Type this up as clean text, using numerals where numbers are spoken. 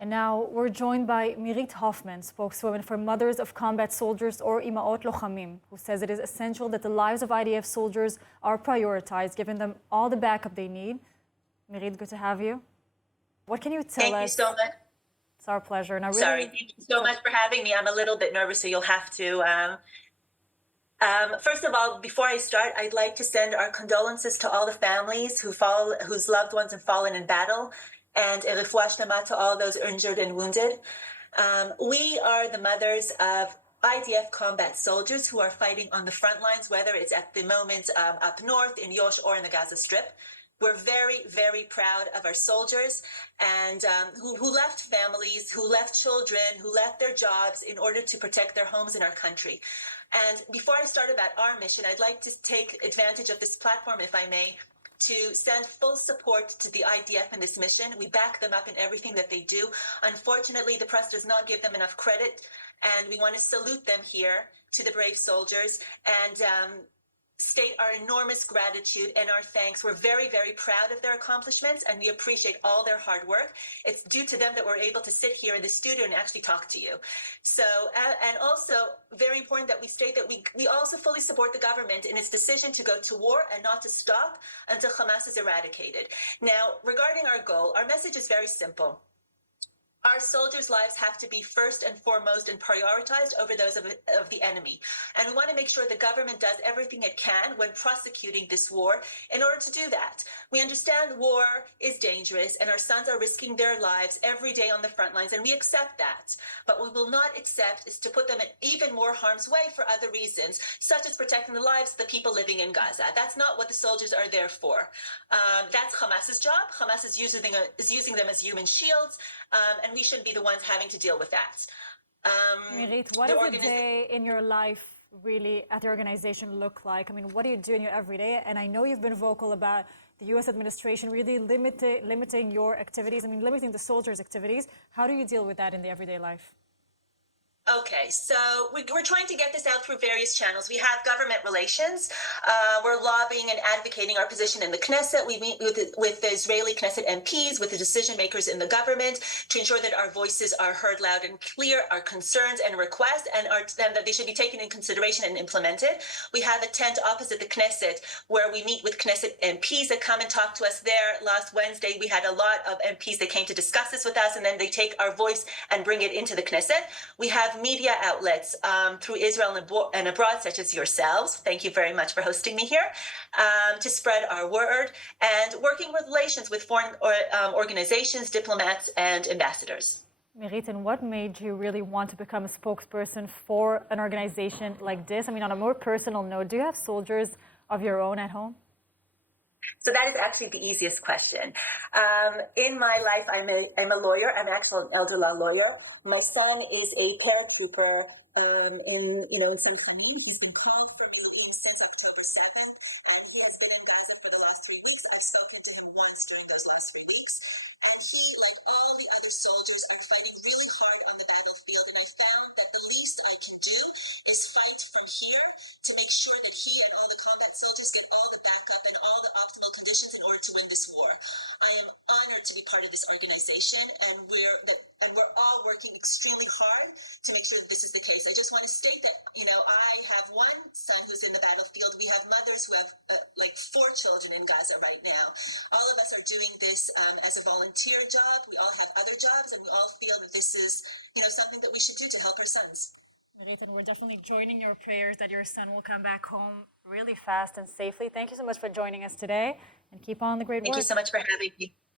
And now we're joined by Mirit Hoffman, spokeswoman for Mothers of Combat Soldiers, or אמהות לוחמים, who says it is essential that the lives of IDF soldiers are prioritized, giving them all the backup they need. Mirit, good to have you. What can you tell us? Thank you so much. It's our pleasure. Now, Sorry, thank you so much for having me. I'm a little bit nervous, so you'll have to. First of all, before I start, I'd like to send our condolences to all the families whose loved ones have fallen in battle, and a refuah shlema to all those injured and wounded. We are the mothers of IDF combat soldiers who are fighting on the front lines, whether it's at the moment up north in Yosh or in the Gaza Strip. We're very, very proud of our soldiers and who left families, who left children, who left their jobs in order to protect their homes in our country. And before I start about our mission, I'd like to take advantage of this platform, if I may, to send full support to the IDF in this mission. We back them up in everything that they do. Unfortunately, the press does not give them enough credit, and we want to salute them here to the brave soldiers and state our enormous gratitude and our thanks. We're very, very proud of their accomplishments, and we appreciate all their hard work. It's due to them that we're able to sit here in the studio and actually talk to you. So, and also very important that we state that we also fully support the government in its decision to go to war and not to stop until Hamas is eradicated. Now, regarding our goal, our message is very simple. Our soldiers' lives have to be first and foremost and prioritized over those of the enemy. And we want to make sure the government does everything it can when prosecuting this war in order to do that. We understand war is dangerous and our sons are risking their lives every day on the front lines, and we accept that. But what we will not accept is to put them in even more harm's way for other reasons, such as protecting the lives of the people living in Gaza. That's not what the soldiers are there for. That's Hamas's job. Hamas is using them as human shields, and we shouldn't be the ones having to deal with that. Mirit, what does a day in your life really at the organization look like? I mean, what do you do in your everyday? And I know you've been vocal about the U.S. administration really limiting your activities, limiting the soldiers' activities. How do you deal with that in the everyday life? Okay, so we're trying to get this out through various channels. We have government relations. We're lobbying and advocating our position in the Knesset. We meet with the Israeli Knesset MPs, with the decision makers in the government to ensure that our voices are heard loud and clear, our concerns and requests, and that they should be taken in consideration and implemented. We have a tent opposite the Knesset where we meet with Knesset MPs that come and talk to us there. Last Wednesday, we had a lot of MPs that came to discuss this with us, and then they take our voice and bring it into the Knesset. We have media outlets through Israel and abroad, such as yourselves. Thank you very much for hosting me here, to spread our word and working relations with foreign organizations, diplomats, and ambassadors. Mirit, and what made you really want to become a spokesperson for an organization like this? On a more personal note, do you have soldiers of your own at home? So that is actually the easiest question. In my life, I'm a lawyer. I'm actually an elder law lawyer. My son is a paratrooper in St. Hoffman. He's been called from Mirit since October 7th, and he has been in Gaza for the last 3 weeks. I've spoken to him once during those last 3 weeks. And he, like all the other soldiers, are fighting really hard on the battlefield. And I found that the least I can do is fight from here to make sure that he and all the combat soldiers get all the backup and all the optimal conditions in order to win this war. I am honored to be part of this organization, and we're all working extremely hard to make sure that this is the case. I just want to state that, I have one son who's in the battlefield. We have mothers who have 4 children in Gaza right now. All of us are doing this as a volunteer job. We all have other jobs, and we all feel that this is, something that we should do to help our sons. Great, and we're definitely joining your prayers that your son will come back home really fast and safely. Thank you so much for joining us today, and keep on the great work. Thank you so much for having me.